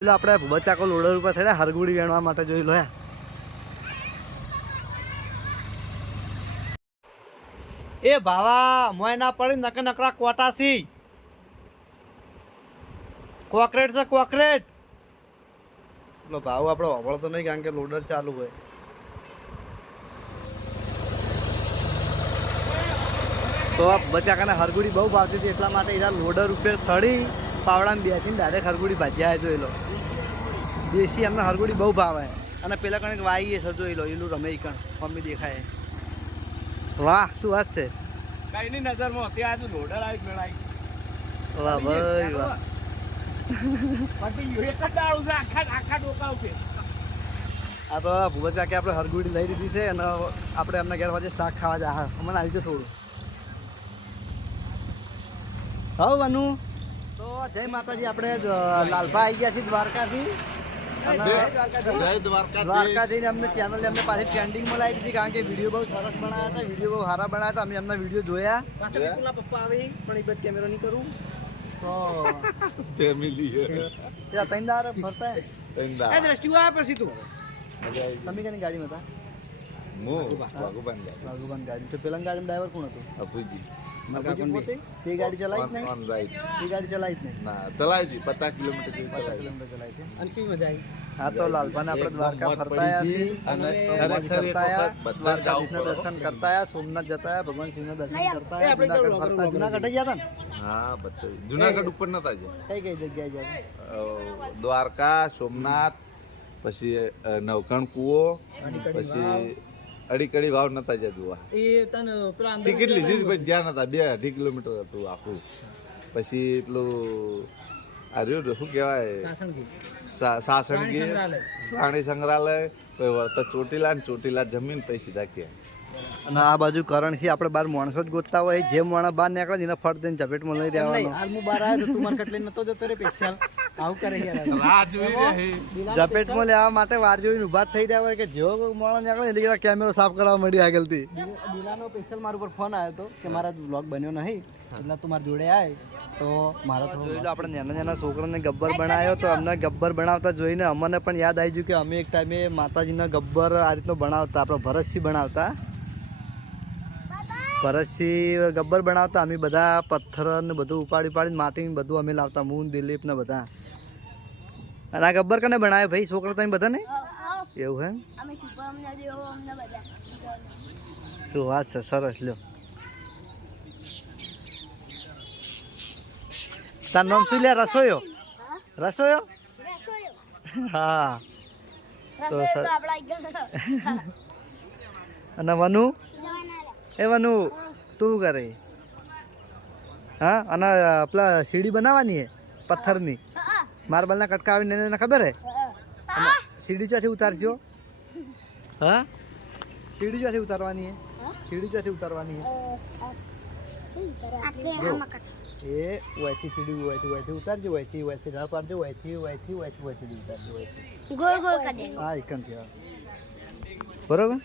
પેલો આપણે બચાકો લોડર ઉપર થયા હરગુડી વેણવા માટે જોઈ લો એ ભાવા મોય ના પડી નક નકરા કોટાસી કોકરેટ છે કોકરેટ. લો ભાવ આપણે હોબળો તો નહીં કારણ કે લોડર ચાલુ હોય. તો બચાકાને હરગુડી બહુ ભાવતી હતી એટલા માટે એના લોડર ઉપર સડી. પાવડામાં બેસીને ડાયરેક્ટ હરગુડી ભાજ્યા જોઈ લો દેશી અમને હરગુડી બહુ ભાવે. અને પેલા કણક વાઈએ છે જોઈ લો એલું રમે કણ મમ્મી દેખાય. વાહ શું વાત છે? કઈની નજરમાં ત્યાં આજે લોડર આવી મેળાઈ વાહ ભાઈ વાહ. આ તો ભૂપત કાકે આપણે હરગુડી લઈ લીધી છે અને આપણે એમના ઘેર વાજે શાક ખાવા જા અમને આવી થોડું. હવ વનુ. તો જય માતાજી આપણે લાલભા આવી ગયા છીએ દ્વારકાથી. દ્વારકાથી અમને ચેનલ અમને પાછી ટ્રેન્ડિંગમાં લાવી હતી કારણ કે વીડિયો બહુ સરસ બનાવ્યા હતા વીડિયો બહુ સારા બનાવ્યા હતા. અમે એમના વીડિયો જોયા. પપ્પા આવી પણ એ બધ કેમેરો નહીં કરું. તો ફેમિલી ત્યાં ત્રણ ફરતા હે. દ્રષ્ટિ આ પછી તું. તમે કેની ગાડીમાં હતા? વાઘુબાન જાય વાઘુબાન ગાડી. તો પેલા ગાડીમાં ડ્રાઈવર કોણ હતું? પોતે? તે ગાડી ચલાવી જ નહીં? તે ગાડી ચલાવી જ નહીં. ના ચલાવી દી. પચાસ કિલોમીટર ચલાવી કિલોમીટર ચલાવી છે અંશી મજા આવી? હા તો લાલભાને આપણે દ્વારકા ફરતા અને દર્શન કરતા સોમનાથ જતા ભગવાન શિવના દર્શન કરતા જુનાગઢ ગયા હતા હા બધે. જુનાગઢ ઉપર નતા ગયા. કઈ કઈ જગ્યાએ ગયા દ્વારકા સોમનાથ પછી નવકણ કુવો પછી અડીકડી વાવ નતા જતું જોવા. એ તને પેલા ટિકિટ લીધી હતી પણ જ્યાં નતા બે અઢી કિલોમીટર હતું આખું. પછી એટલું આ રહ્યું શું કહેવાય? સાસણ સા- સાસણ પ્રાણી ગીર સંગ્રહાલય. પ્રાણી સંગ્રહાલય. પછી વળતા ચોટીલા ને ચોટીલા જમીન પછી સીધા ક્યાં અને આ બાજુ કરણસી આપણે બાર માણસો જ ગોતતા હોય. જેમ માણસ બહાર નીકળે ને એને ફરતે ચપેટમાં લઈ રહ્યા હાલ બહાર આવ્યો તું મને કટલે નતો જતો રે સ્પેશિયલ આવું કરે યાર રાહ જોઈ રહી. ઝપેટમાં લેવા માટે વાર જોઈને ઊભા થઈ રહ્યા હોય કે જેવો માણસ નીકળે એટલે કેમેરો સાફ કરવા મળી આગળથી. દિલાનો સ્પેશિયલ મારા ઉપર ફોન આવ્યો હતો કે મારા વ્લોગ બન્યો નહીં એટલે તું મારા જોડે આવે તો મારો થોડો જોઈ લો આપણે નાના નાના છોકરાને ગબ્બર બનાવ્યો તો અમને ગબ્બર બનાવતા જોઈને અમને પણ યાદ આવી ગયું કે અમે એક ટાઈમે માતાજીના ગબ્બર આ રીતનો બનાવતા આપણે ભરતસિંહ બનાવતા. ભરતસિંહ ગબ્બર બનાવતા અમે બધા પથ્થર ને બધું ઉપાડી ઉપાડીને માટી બધું અમે લાવતા મૂન દિલીપ ને બધા. અને આ ગબ્બર કને બનાવ્યો ભાઈ? છોકરા તમે બધા ને એવું હે? શું વાત છે? સરસ લ્યો. તાર નામ શું લે રસોયો રસોયો હા. તો સર- અને વનુ? એ વનુ તું કરે હા? અને પેલા સીડી બનાવવાની હે? પથ્થરની? માર્બલના કટકા આવીને એને ખબર હે? સીડી ચોથી ઉતારજો. હા? સીડી ચોથી ઉતારવાની હે. સીડી ચોથી ઉતારવાની હે. એ ઓયથી સીડી ઓયથી ઓયથી ઉતારજો ઓયથી ઓયથી ઢાળ પાડજો ઓયથી ઓયથી ઓયથી ઓયથી ઉતારજો ઓયથી. ગોળ ગોળ કરી હા એકમથી હા. બરોબર?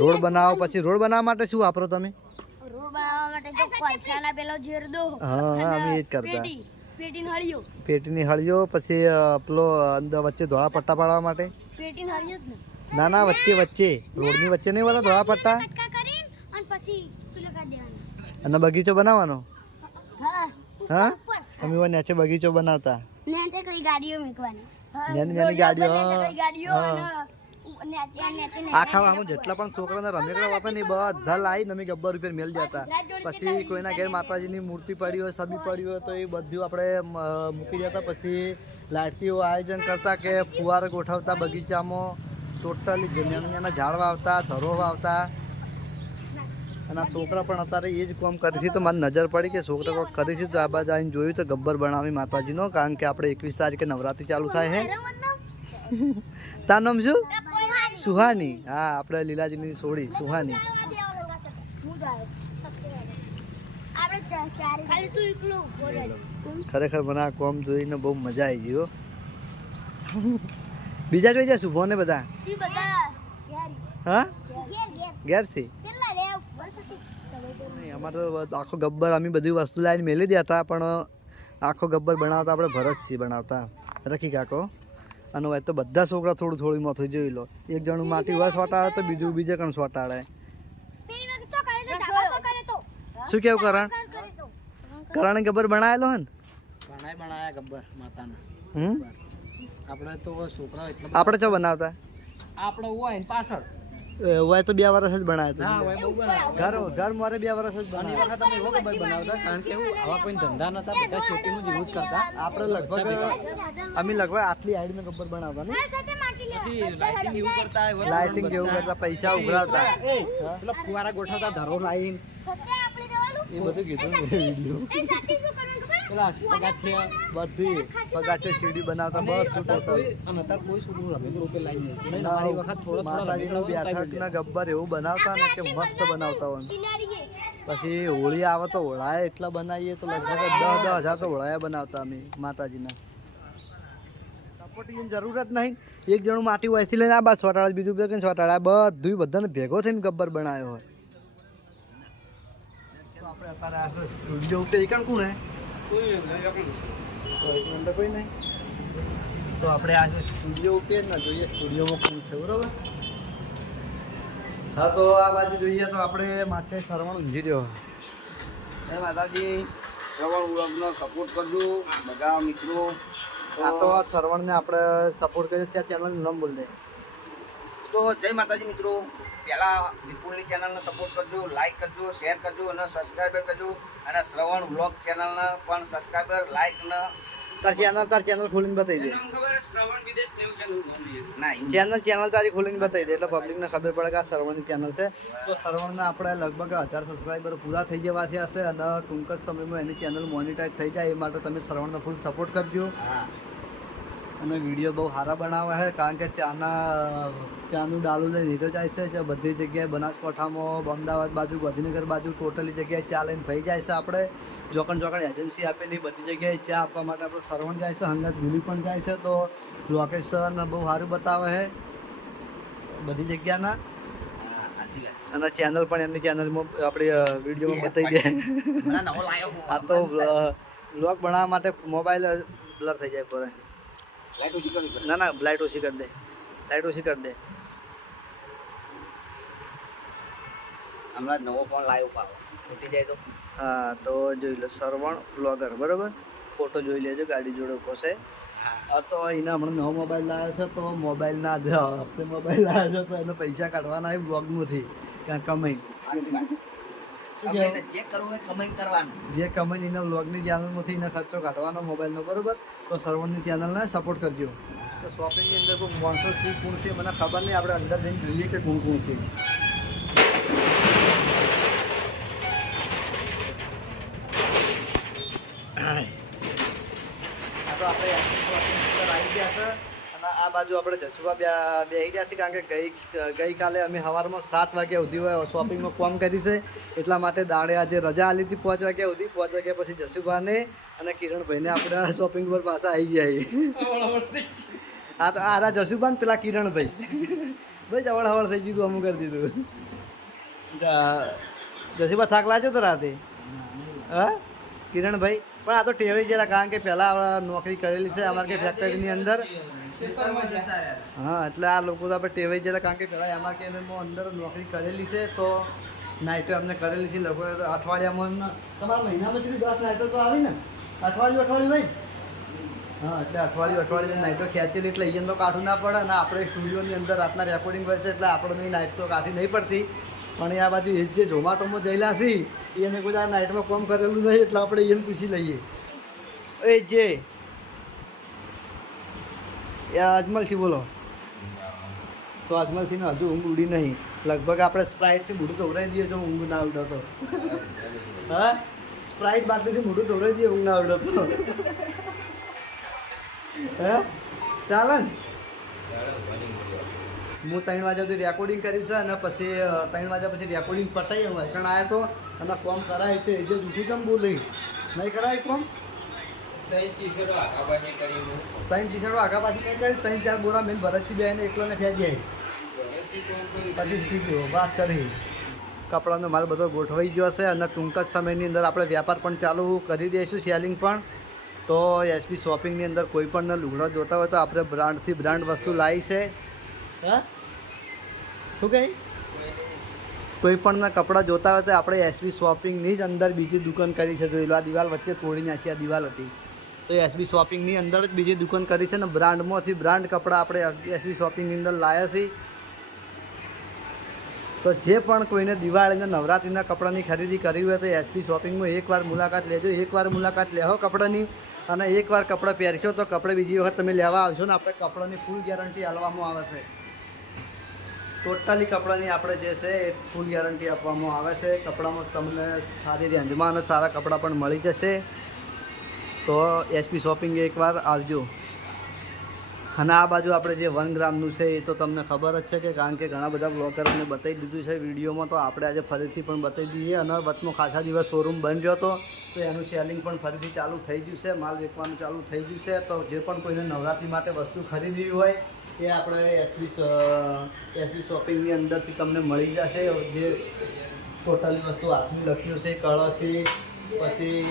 રોડ બનાવો પછી રોડ બનાવવા માટે શું વાપરો તમે? રોડ બનાવવા માટે જો કોલસાના પેલો ઝેર હા હા અમે એ જ કરતા. પેટી પેટીને પેટીની હળીઓ પછી પેલો અંદર વચ્ચે ધોળા પટ્ટા પાડવા માટે. પેટીને હળિયો જ ને ના ના વચ્ચે વચ્ચે. રોડની વચ્ચે નહીં બધા ધોળા પટ્ટા? કરીને અને પછી પેલો કાઢી દેવાનો. અને બગીચો બનાવવાનો? હા. હા? અમે નીચે બગીચો બનાવતા? નેચે કઈ ગાડીઓ મૂકવાની. હા, નાની નાની ગાડીઓ આખા આમ જેટલા પણ છોકરાના રમેકડા હતા ને બધા લાવીને અમે ગબ્બર રૂપિયા મેળ જતા પછી કોઈના ઘેર માતાજીની મૂર્તિ પડી હોય સબી પડી હોય તો એ બધું આપણે મૂકી જતા પછી લાટીઓ આયોજન કરતા કે ફુવારો ગોઠવતા બગીચામાં. ટોટલી નાના ઝાડ વાવતા ધરો વાવતા. અને છોકરા પણ અત્યારે એ જ કામ કરી છે. તો મારી નજર પડી કે છોકરા કોઈ કરી છે. તો આ બાજુ આવીને જોયું તો ગબ્બર બનાવી માતાજીનો. કારણ કે આપણે એકવીસ તારીખે નવરાત્રિ ચાલુ થાય છે તાર નામ? શું? સુહાની. હા, આપણે લીલાજીની સોળી, સુહાની. ખરેખર મને આ કોમ જોઈને બહુ મજા આવી ગયો બીજા જોઈ જાય શુભો ને બધા? હા? ઘેર ઘેર ઘેરથી અમારે તો આખો ગબ્બર, અમે બધી વસ્તુ લાવીને મેલી દે હતા, પણ આખો ગબ્બર બનાવતા આપણે ભરતસિંહ બનાવતા. રખી કાકો. અને હોય તો બધા છોકરા થોડું થોડું મોથું જોઈ લો. એક જણું માટી વાસ સોટાડે તો બીજું બીજે કણ તો શું? કેવું કરણ? કરણ ગબ્બર બનાવેલો હે ને? બનાયા ગબ્બર માતાના. હમ? આપણે તો છોકરા આપણે શું બનાવતા? આપણે હોય પાછળ. હોય તો બે વર્ષ જ બનાવ્યા હતા. ઘર ઘર મારે બે વર્ષ જ બનાવ્યા વખત અમે એવો ગબ્બર બનાવતા કારણ કે એવું આવા કોઈ ધંધા નતા બધા ખેતીનું જ યુઝ કરતા. આપણે લગભગ અમે લગભગ આટલી હાઈટનો ગબ્બર બનાવતા ને સાથે માટી પછી લાઇટિંગ જેવું કરતા. પૈસા ઉઘરાવતા. એ પેલા ફુવારા ગોઠવતા ધરો લાઈન. સચ્ચે આપણે જવાનું. એ બધું કીધું પેલા પગાથિયા બધી પગાઠે સીડી બનાવતા બધું અને અત્યારે કોઈ છોકરું રમે રૂપિયા લાઈન નહીં મારી વખત થોડો માતાજીનો બેઠકના ગબ્બર એવું બનાવતા ને કે મસ્ત બનાવતા હોય. પછી હોળી આવે તો હોળાએ એટલા બનાવીએ તો લગભગ દસ દસ હજાર તો હોળાએ બનાવતા અમે માતાજીના. સપોર્ટિંગની જરૂર જ નહીં. એક જણું માટી વાયથી લઈને આ બાદ સોટાળે બીજું બે ને સોટાળે. બધું બધાને ભેગો થઈને ગબ્બર બનાવ્યો હોય. આપણે અત્યારે આ સ્ટુડિયો ઉપર એકણ કોણ હે? અંદર કોઈ નહીં તો આપણે આ સ્ટુડિયો ઉપર ના જોઈએ સ્ટુડિયોમાં કોણ છે બરોબર? હા તો આ બાજુ જોઈએ તો આપણે માછે શ્રવણ ઊંઘી રહ્યો જય માતાજી શ્રવણ વ્લોગનો સપોર્ટ કરજો બધા મિત્રો. આ તો આ શ્રવણને આપણે સપોર્ટ કરીએ ત્યાં ચેનલનું નામ બોલ દે. તો જય માતાજી મિત્રો. પહેલાં વિપુલની ચેનલને સપોર્ટ કરજો લાઈક કરજો શેર કરજો અને સબસ્ક્રાઈબર કરજો. અને શ્રવણ વ્લોગ ચેનલને પણ સબસ્ક્રાઈબર લાઈક ને તાર ચેનલ તાર ચેનલ ખોલીને બતાવી દે. શ્રવણ વિદેશ ના ચેનલ ચેનલ તારી ખોલીને બતાવી દે એટલે પબ્લિકને ખબર પડે કે આ ચેનલ છે. તો શ્રવણના આપણે લગભગ હજાર સબસ્ક્રાઈબર પૂરા થઈ જવાથી હશે અને ટૂંક જ સમયમાં એની ચેનલ મોનિટાઈઝ થઈ જાય એ માટે તમે સરવણને ફૂલ સપોર્ટ કરજો. હા. અને વીડિયો બહુ સારા બનાવે છે કારણ કે ચાના ચાનું ડાલું લઈને લીધો જાય છે જે બધી જગ્યાએ બનાસકાંઠામાં અમદાવાદ બાજુ ગાંધીનગર બાજુ ટોટલી જગ્યાએ ચા લઈને ફઈ જાય છે આપણે. જોકણ જોકણ એજન્સી આપેલી બધી જગ્યાએ ચા આપવા માટે આપણે સરવણ જાય છે હંગત દિલ્હી પણ જાય છે તો લોકેશન બહુ સારું બતાવે છે બધી જગ્યાના. અને ચેનલ પણ એમની ચેનલમાં આપણી વિડીયોમાં બતાવી દે. આ તો બ્લોગ બનાવવા માટે મોબાઈલ બ્લર થઈ જાય પડે લાઈટ ઓછી કરવી પડે. ના ના લાઇટ ઓછી કરી દે. લાઇટ ઓછી કરી દે. હમણાં નવો ફોન લાવ્યો પાવો તૂટી જાય તો? હા તો જોઈ લો સરવણ બ્લોગર બરોબર? ફોટો જોઈ લેજો ગાડી જોડે ઊભો છે. હા. તો એના હમણાં નવો મોબાઈલ લાવ્યો છે તો મોબાઈલ ના હપ્તે મોબાઈલ લાવ્યો છે તો એને પૈસા કાઢવાના એ બ્લોગમાંથી ક્યાં કમાઈ સાચી વાત શું કમાઈને જે કરવું એ કમાઈ કરવાનું. જે કમાઈ એના બ્લોગની ચેનલમાંથી એને ખર્ચો કાઢવાનો મોબાઈલનો બરોબર? તો સરવણની ચેનલને સપોર્ટ કરજો. તો શોપિંગની અંદર કોઈ માણસો શું કોણ છે મને ખબર નહીં. આપણે અંદર જઈને જોઈએ કે કોણ કોણ છે. તો આપણે આવી ગયા છે. આ બાજુ આપણે જસુભા બે બેસી ગયા છે કારણ કે ગઈ ગઈકાલે અમે સવારમાં સાત વાગ્યા સુધી શોપિંગમાં કામ કરી છે. એટલા માટે દાડે આજે રજા આલી હતી પાંચ વાગ્યા સુધી. પાંચ વાગ્યા પછી જસુભાને અને કિરણભાઈને આપણે શોપિંગ પર પાછા આવી ગયા હા તો આરા જસુભાન પેલા કિરણભાઈ. ભાઈ જવળ હવળ થઈ ગયું અમુક કરી દીધું. જસુભા થાક લાગ્યો તો રાતે? હા? કિરણભાઈ પણ આ તો ટેવાઈ ગયેલા કારણ કે પહેલાં નોકરી કરેલી છે અમારે કે ફેક્ટરીની અંદર. હા એટલે આ લોકો તો આપણે ટેવાઈ ગયેલા કારણ કે પહેલાં એમાં કે અમે અંદર નોકરી કરેલી છે તો નાઇટો અમને કરેલી છે લગભગ અઠવાડિયામાં તમારા મહિનામાં સુધી દસ નાઇટો તો આવી ને? અઠવાડિયું અઠવાડિયું ભાઈ હા એટલે અઠવાડિયું અઠવાડિયું નાઇટો ખેંચેલી એટલે અહીંયા તો કાઢવું ના પડે અને આપણે સ્ટુડિયોની અંદર રાતના રેકોર્ડિંગ હોય છે એટલે આપણે નાઇટ તો કાઢી નહીં પડતી. પણ એ આ બાજુ એ જે ઝોમાટોમાં જયેલા છે એને કોઈ આ નાઇટમાં કોમ કરેલું નહીં એટલે આપણે એને પૂછી લઈએ. એ જે અજમલથી બોલો. તો અજમલથી હજુ ઊંઘ ઉડી નહીં. લગભગ આપણે સ્પ્રાઇટથી મોઢું ધોવરાઈ દઈએ જો ઊંઘ ના ઉડો તો. હા? સ્પ્રાઇટ બાટલીથી મોઢું ધોવરાઈ દઈએ, ઊંઘ ના ઉડો તો. હે? ચાલે હું ત્રણ વાગ્યા સુધી રેકોર્ડિંગ કર્યું છે અને પછી ત્રણ વાગ્યા પછી રેકોર્ડિંગ પટાઈ વાયકણ આવ્યો તો અને કોમ કરાય છે. એ જે દુઃખી કેમ બોલી? નહીં કરાય કોમ? ત્રણ ટી શર્ટો આગા પાછી નહીં કરી ત્રણ ચાર બોરા મેં ભરતસિંહ બેન એકલોને ફેંકી આવી પછી ગયો વાત કરી. કપડાનો માલ બધો ગોઠવાઈ ગયો છે અને ટૂંક જ સમયની અંદર આપણે વ્યાપાર પણ ચાલુ કરી દઈશું સેલિંગ પણ. તો એસપી શોપિંગની અંદર કોઈ પણ લુગડો જોતા હોય તો આપણે બ્રાન્ડથી બ્રાન્ડ વસ્તુ લાવી છે. હા? શું કહે? કોઈ પણના કપડાં જોતા હોય તો આપણે એસપી શોપિંગની જ અંદર બીજી દુકાન કરી છે. જોઈ લો આ દિવાલ વચ્ચે તોડી નાખી આ દિવાલ હતી. તો એસબી શોપિંગની અંદર જ બીજી દુકાન કરી છે ને બ્રાન્ડમાંથી બ્રાન્ડ કપડાં આપણે એસબી શોપિંગની અંદર લાવ્યા છીએ. તો જે પણ કોઈને દિવાળીને નવરાત્રિના કપડાની ખરીદી કરવી હોય તો એસબી શોપિંગમાં એકવાર મુલાકાત લેજો, એકવાર મુલાકાત લેહો કપડાની અને એકવાર કપડાં પહેરશો તો કપડે બીજી વખત તમે લેવા આવશો ને આપણે કપડાંની ફૂલ ગેરંટી આપવામાં આવે છે. ટોટલી કપડાની આપણે જે છે એ ફૂલ ગેરંટી આપવામાં આવે છે. કપડામાં તમને સારી રેન્જમાં અને સારા કપડાં પણ મળી જશે. તો એસપી શોપિંગ એકવાર આવજો. અને આ બાજુ આપણે જે વન ગ્રામનું છે એ તો તમને ખબર જ છે કે કારણ કે ઘણા બધા બ્લોગરોને બતાવી દીધું છે વિડીયોમાં, તો આપણે આજે ફરીથી પણ બતાવી દઈએ. અને વચમાં ખાસા દિવસ શોરૂમ બંધ રહ્યો હતો, તો એનું સેલિંગ પણ ફરીથી ચાલુ થઈ ગયું છે, માલ વેચવાનું ચાલુ થઈ ગયું છે. તો જે પણ કોઈને નવરાત્રિ માટે વસ્તુ ખરીદવી હોય, એ આપણે એસપી એસપી શોપિંગની અંદરથી તમને મળી જશે. જે ટોટલી વસ્તુ હાથની લખ્યું છે, કળશી પછી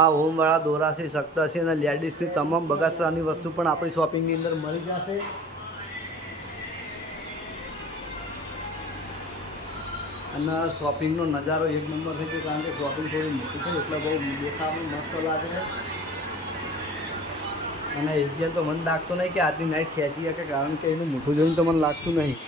આ હોમવાળા દોરાથી છે અને લેડીઝની તમામ બગાસરાની વસ્તુ પણ આપણી શોપિંગની અંદર મળી જશે. અને શોપિંગનો નજારો એક નંબર થઈ ગયો કારણ કે શોપિંગ થોડી મોટી થઈ એટલે બહુ દેખાવાનું મસ્ત લાગે છે. અને એજિયન તો મને લાગતો નહીં કે આજની નાઇટ ખેંચી શકે, કારણ કે એનું મોટું જોઈને તો મને લાગતું નહીં.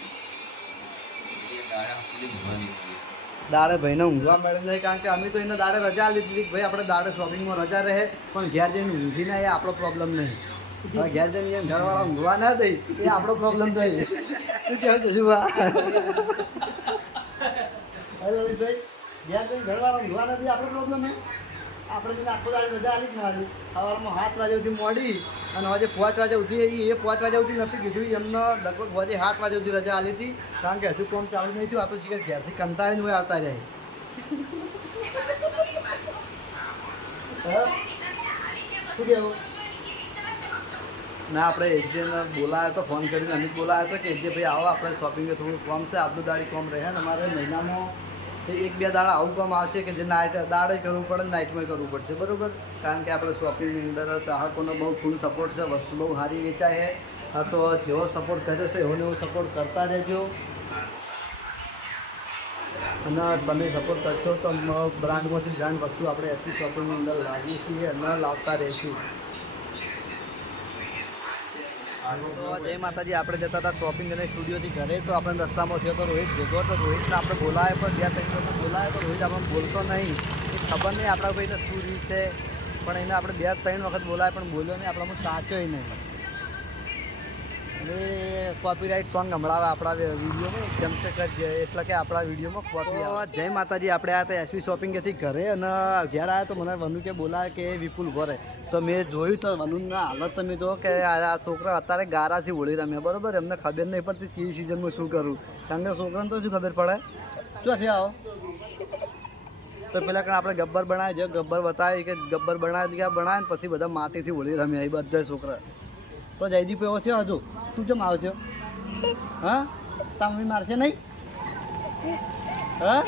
દાડે ભાઈને ઊંઘવા મળે નહીં કારણ કે અમે તો એને દાડે રજા લીધી દીધી ભાઈ આપણે દાડે શોપિંગમાં રજા રહે પણ ઘેર જઈને ઊંઘી ના એ આપણો પ્રોબ્લેમ નહીં. ઘેર જઈને એમ ઘરવાળા ઊંઘવા ના દઈ એ આપણો પ્રોબ્લેમ થઈ શું કહેવું છે શું ભાઈ ઘેર જઈને ઘરવાળા ઊંઘવા નથી આપણો પ્રોબ્લેમ હે આપણે જઈને આખો દાડે રજા આલી જ ના આલી સવારમાં સાત વાગે સુધી મોડી અને આજે પાંચ વાગે ઉઠી એ પાંચ વાગે સુધી નથી કીધું. એમને લગભગ વાજે સાત વાગે સુધી રજા આલી હતી. કારણ કે હજુ કોમ ચાલુ નહીં થયું. આ તો શીખે ઘેરથી કંટાળીને હોય આવતા જાય? શું કહેવું? ના, આપણે એજને બોલાયો તો ફોન કરીને અમિત બોલાયો હતો કે એજે ભાઈ આવો, આપણે શોપિંગે થોડું કોમ છે. આજનું દાડી કોમ રહે ને અમારે મહિનામાં એક બે દાડા આવું કામ આવશે કે જે નાઇટ દાડે કરવું પડે નાઇટમાં કરવું પડશે. બરાબર? કારણ કે આપણે શોપિંગની અંદર ગ્રાહકોનો બહુ ફૂલ સપોર્ટ છે, વસ્તુ બહુ સારી વેચાય છે. હા, તો જેવો સપોર્ટ કર્યો છે, એવો એવો સપોર્ટ કરતા રહેજો. અને તમે સપોર્ટ કરશો તો બ્રાન્ડમાંથી બ્રાન્ડ વસ્તુ આપણે એસપી શોપિંગની અંદર લાવીએ છીએ અને લાવતા રહીશું. જય માતાજી આપણે જતા હતા શોપિંગ અને સ્ટુડિયોથી ઘરે, તો આપણે રસ્તામાં થયો તો રોહિત ભેગો તો રોહિતને આપણે બોલાવે પણ જ્યાં ત્રણ વખત બોલાવે તો રોહિત આપણે બોલતો નહીં. એ ખબર નહીં આપણા ભાઈને શું રીત છે, પણ એને આપણે બે ત્રણ વખત બોલાવે પણ બોલ્યો નહીં. આપણામાં સાચોય નહીં. અને કોપીરાઇટ સોંગ સંભળાવે આપણા વિડીયોમાં જેમ કે એટલે કે આપણા વિડીયોમાં કોપી જય માતાજી, આપણે આ તો એસપી શોપિંગથી ઘરે અને જ્યારે આવ્યા તો મને વનુ કે બોલાવે કે વિપુલ ભરે તો મેં જોયું તો વનુના હાલત તમે જો કે આ છોકરા અત્યારે ગારાથી હોળી રમ્યા. બરાબર? એમને ખબર નહીં પડતી કઈ સિઝનમાં શું કરું. કારણ કે છોકરાને તો શું ખબર પડે? ચોથી આવો? તો પેલા કારણ આપણે ગબ્બર બનાવે છે. ગબ્બર બતાવે કે ગબ્બર બનાવે કે બનાવે ને પછી બધા માટીથી હોળી રમ્યા. એ બધા છોકરા. તો જયદીપ એવો છે હજુ. તું કેમ આવશો હા? સામી મારશે નહીં? હા?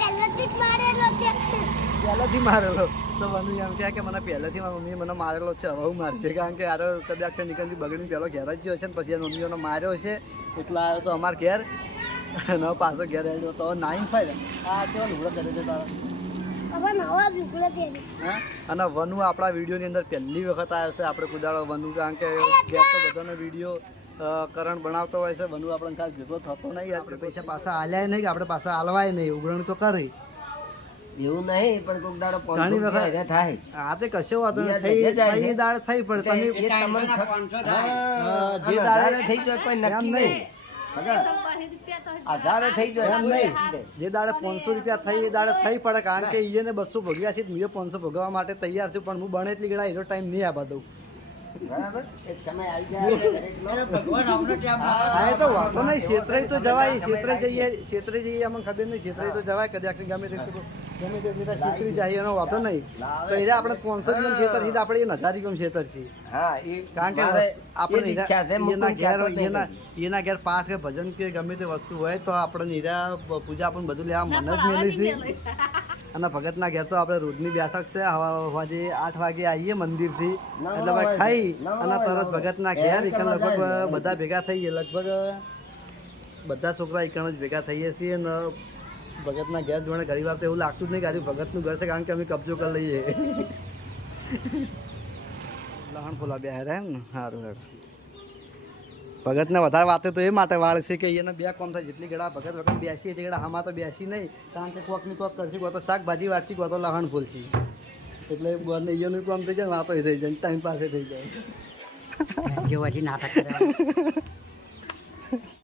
પહેલેથી મારેલો છે. તો મને એમ કહે કે મને પહેલેથી મારી મમ્મીએ મને મારેલો છે. હવે હું મારશે કારણ કે આરો કદાચ નીકળતી બગડીને પહેલો ઘેર જ ગયો છે ને પછી એની મમ્મીઓને માર્યો છે. એટલા આવ્યો તો અમાર ઘેર. અને પાછો ઘેર આવ્યો તો નાઈન ફાઈવ આ કેવા લુગડા કરે છે તારા? અને વનુ આપણા વિડીયોની અંદર પહેલી વખત આવ્યો છે. આપણે કુદાડો વનુ કારણ કે ઘેર તો બધાનો વીડિયો કરણ બનાવતો હોય છે. વનુ આપણને ખાસ ભેગો થતો નહીં. આપણે પૈસા પાછા હાલ્યા નહીં કે આપણે પાછા હાલવાય નહીં. ઉઘરણ તો કરી. એવું નહીં પણ કોક દાડો ઘણી વખત થાય. આ તે કશો વાતો થઈ દાળ થઈ પણ તમે તમને જે દાડે- થઈ જાય કોઈ નક્કી નહીં. હજારે થઈ ગયો એમ નહીં. જે દાડે પાંચસો રૂપિયા થઈ એ દાડે થઈ પડે. કારણ કે એને બસો ભોગ્યા છે મેં પાંચસો ભોગવવા માટે તૈયાર છું પણ હું બને એટલી ગણા એનો ટાઈમ નહીં આપવા દઉં. બરાબર? એક સમય આવી જાય એટલે દરેકનો. હા. એ તો વાંધો નહીં. ક્ષેત્રે તો જવાય ક્ષેત્રે જઈએ ક્ષેત્રે જઈએ અમને ખબર નહીં ક્ષેત્રે તો જવાય કદાચ ગમે તે ગમે તે રીતે ક્ષેત્રે જાય એનો વાંધો નહીં. તો એને આપણે છે આપણે એ છીએ હા એ કારણ કે આપણે છે એના ઘેર. એના એના ઘેર પાઠ કે ભજન કે ગમે તે વસ્તુ હોય તો આપણે નીરા પૂજા પણ બધું લેવા મન જ મેલી છે. અને ભગતના ઘેર તો આપણે રોજની બેઠક છે હવા વાજે આઠ વાગે આવીએ મંદિરથી. એટલે ભાઈ ખાઈ અને તરત ભગતના ઘેર એક લગભગ બધા ભેગા થઈએ લગભગ બધા છોકરા એકણ જ ભેગા થઈએ છીએ અને ભગતના ઘેર જોડે ઘણી વાર તો એવું લાગતું જ નહીં કે ભગતનું ઘર છે, કારણ કે અમે કબજો કરી લઈએ. લહણ ફોલા બે હારે એમ? સારું હેડ ભગતને વધારે વાતો તો એ માટે વાળ છે કે એને બે કોમ થાય. જેટલી ગળા ભગત વખત બેસી એટલી ગળા આમાં તો બેસી નહીં. કારણ કે કોકની કોક કરશી કોઈ તો શાકભાજી વાટશી કહો તો લહણ ફૂલશી એટલે બંને એનું કામ થઈ જાય વાતો થઈ જાય ટાઈમ પાસે થઈ જાય. નાટક